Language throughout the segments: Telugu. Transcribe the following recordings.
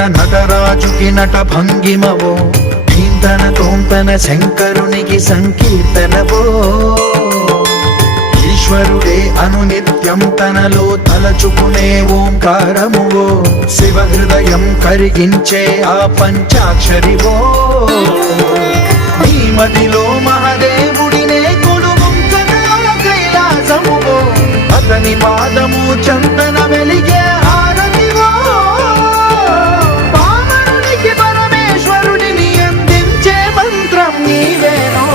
తోంతన నటరాజుకి నట భంగిమవో ధీంతన తోంతన శంకరునికి సంకీర్తనవో ఈశ్వరుడే అనునిత్యం తనలో తలచుకునే ఓంకారమువో శివ హృదయం కరిగించే ఆ పంచాక్షరివో నీ మదిలో మహాదేవుడినే కొలువుంచగా కైలాసమువో అతని పాదము చందన వెలిగే హారతివో పామరునికి పరమేశ్వరుడిని అందించే మంత్రం నీవేనో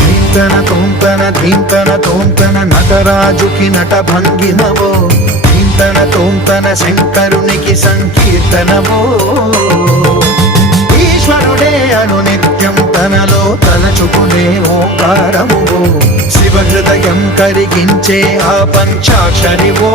ధీంతన తోంతన ధీంతన తోంతన నటరాజుకి నట భంగిమవో ధీంతన తోంతన శంకరునికి సంకీర్తనవో ఈశ్వరుడే అనునిత్యం తనలో తలచుకునే ఓంకారమువో శివ హృదయం కరిగించే ఆ పంచాక్షరివో